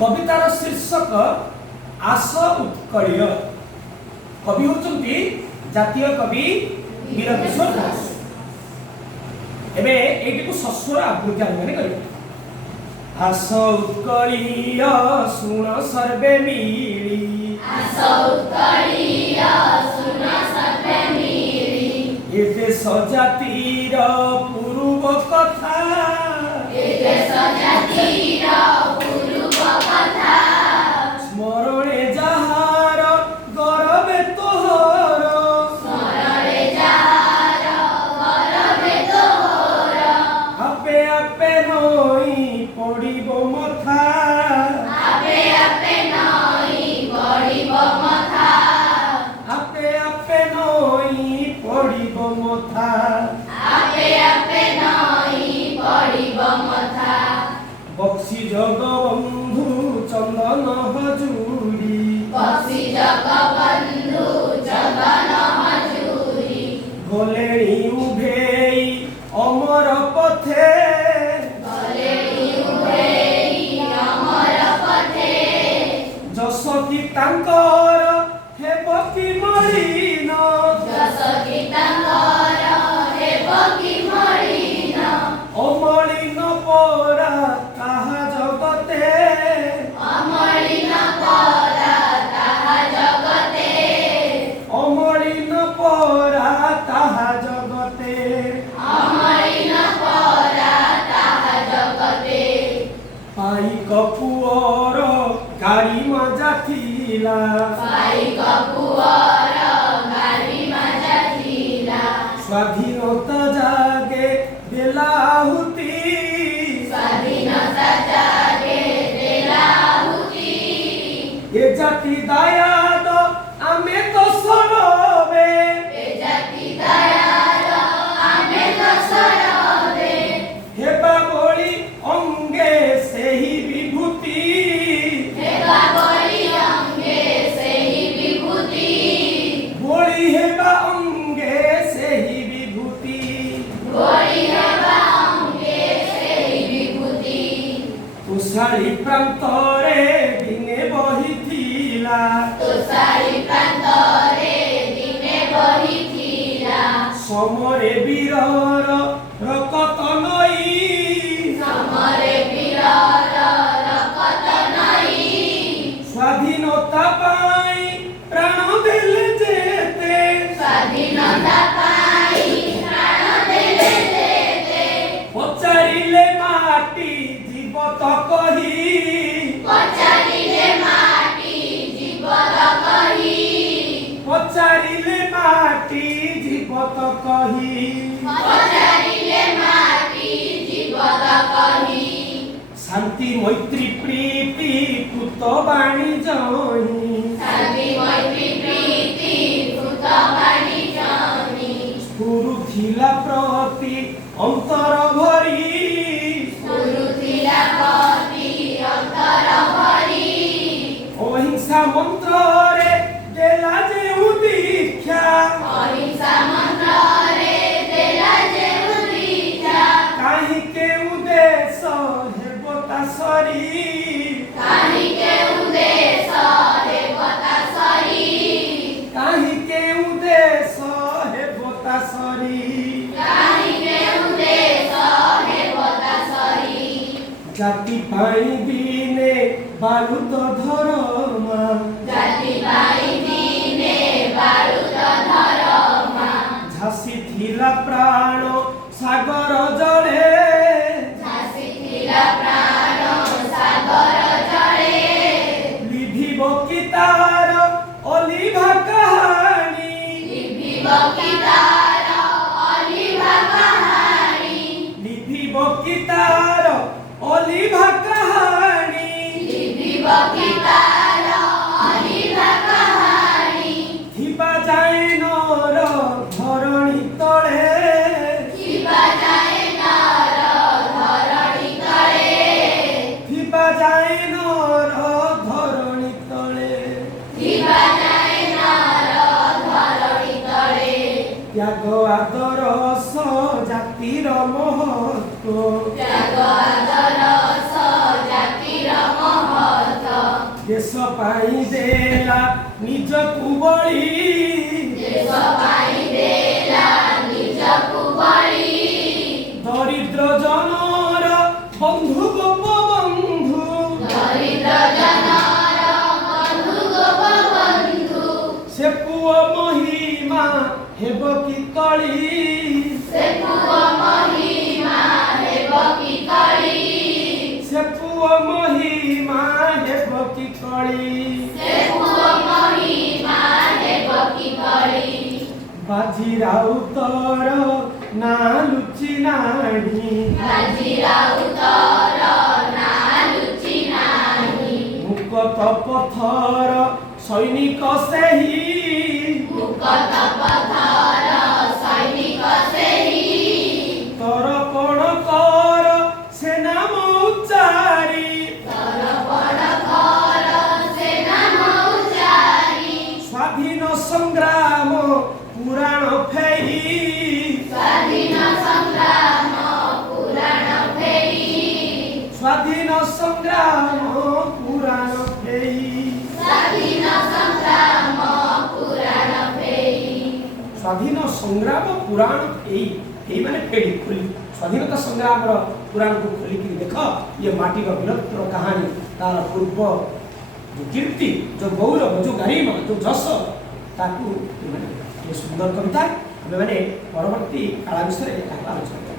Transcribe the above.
कवितार शीर्षक आस उत्कलीय। कवि होचंती जातीय कवि वीरकिशोर दास। एबे एटी को सस्वर आवृत्ति आरंभ करिबा। आस उत्कलीय सुन सर्वे मिली, आस उत्कलीय सुन सर्वे मिली, ए देश जातिर पूर्व कथा, ए देश जातिर पूर्व कथा, स्मरणे जाहार गौरवे तोहर, स्मरणे जाहार गौरवे तोहर, आपे आपे नई पड़िब मथा, आपे आपे नई पड़िब मथा, आपे आपे नई पड़िब मथा, आपे आपे नई पड़िब मथा, बक्सी जगबंधु चंदन हजूरी, बक्सी जगबंधु चंदन हजूरी, गलेणी उभेई अमर पथे, गलेणी उभेई अमर पथे, जसकी तांकर हेब कि मलिन, जसकी तांकर हेब कि मलिन, अमलिन परा ताहा जगते, अमलिन परा ताहा जगते, अमलिन परा ताहा जगते, अमलिन परा ताहा जगते, पाई कपुअर गाड़ी मजा थिला, पाई कपुअर गाड़ी मजा थिला, स्वाधीनता जागे बेलाहुति, स्वाधीनता जागे बेलाहुति, ए जाति दायाद आमे तो सरबे, ए जाति दयाल आमे तो सरबे, हेबा बळी अंगे सेही विभूति, हेबा बळी अंगे सेही विभूति, बळी हेबा अंगे सेही विभूति, बळी हेबा अंगे सेही विभूति, तुषारी प्रांतरे दिने बहिथिला, तुषारी प्रांतरे दिने बहिथिला, समरे वीरर रकत नई, समरे वीरर रकत नई, स्वाधीनता पाई प्राण देले जेते, स्वाधीनता पाई प्राण देले जेते, पचारिले माटी जीवत कही, पचारिले माटी जीवत कही, पचारिले माटी जीवत कही, पचारिले माटी जीवत कही, शांति मैत्री प्रीति पुत बाणी जही, शांति मैत्री प्रीति भूत बाणी जानी, स्फुरुथिला प्रति अंतर भरी, गुरुथिला पति अंतर भरी, अहिंसा मंत्रे देला जेउ दीक्षा, अहिंसा मंत्रे देला जेउ दीक्षा, काहि केउ देश हेबता सरी, काहि केउ देश हेबता सरी, काहि केउ देश हेबता सरी, काहि केउ देश हेबता सरी, जाति पाई दिने बारुद धरमा, जाति पाई दिने बारुद धरमा, झांसी थिला प्राण सागर जड़े, झांसी थिला प्राण सागर जळे, लिभिब कि तार अलिभा कहानी, लिभिब कि तार अलिभा कहानी, लिभिब कि तार अलिभा कहानी, लिभिब कि तार अलिभा कहानी, थिबा जाए नर धरणी तळे, थिबा जाए नर धरणी तळे, थिबा जाए नर धरणी तळे, थिबा जाए नर धरणी तळे, त्याग आदरस जातिर महत्व, त्याग आदरस जातिर महत्व, ଦେଶ ପାଇଁ ଦେଲା ନିଜକୁ ବଳି ଦେଶ ପାଇଁ ଦେଲା ନିଜକୁ ବଳି ଦରିଦ୍ର ଜନର ବନ୍ଧୁ ଗୋପବନ୍ଧୁ ଦରିଦ୍ର ଜନର ବନ୍ଧୁ ଗୋପବନ୍ଧୁ ସେ ପୁଅ ମହିମା ହେବ କି କଳି ସେ ପୁଅ ମହିମା ହେବ କି କଳି ସେ ପୁଅ ମହିମା ହେବ କି କଳି ସେ ପୁଅ ମହିମା ହେବ କି କଳି ବାଜି ରାଉତର ନା ଲୁଚି ନାହିଁ ବାଜି ରାଉତର ନାଁ ଲୁଚି ନାହିଁ ମୁକତ ପଥର ସୈନିକ ସେହି ମୁକଟ ପଥର ସୈନିକ ସେହି ତରପଣ କର ସେନା ମଉଚାରି ତରପଣ କର ସେନା ମଉଚାରି ସ୍ୱାଧୀନ ସଂଗ୍ରାମ ପୁରାଣ ଫେରି ସ୍ୱାଧୀନ ସଂଗ୍ରାମ ପୁରାଣ ଫେରି ସ୍ୱାଧୀନ ସଂଗ୍ରାମ ପୁରାଣ ଫେରି ସ୍ୱାଧୀନ ସଂଗ୍ରାମ ପୁରାଣ ଫେରି ସ୍ୱାଧୀନ ସଂଗ୍ରାମ ପୁରାଣ ଏଇ ମାନେ ଫେରି ଖୋଲି ସ୍ୱାଧୀନତା ସଂଗ୍ରାମର ପୁରାଣକୁ ଖୋଲିକି ଦେଖ ଇଏ ମାଟିର ବୀରତ୍ୱର କାହାଣୀ ତାର ପୂର୍ବ ଯୋଉ କୀର୍ତ୍ତି ଯୋଉ ଗୌରବ ଯୋଉ ଗାରିମା ଯୋଉ ଯଶ ତାକୁ ଏ ସୁନ୍ଦର କବିତା ଆମେମାନେ ପରବର୍ତ୍ତୀ କାଳ ବିଷୟରେ ତାକୁ ଆଲୋଚନା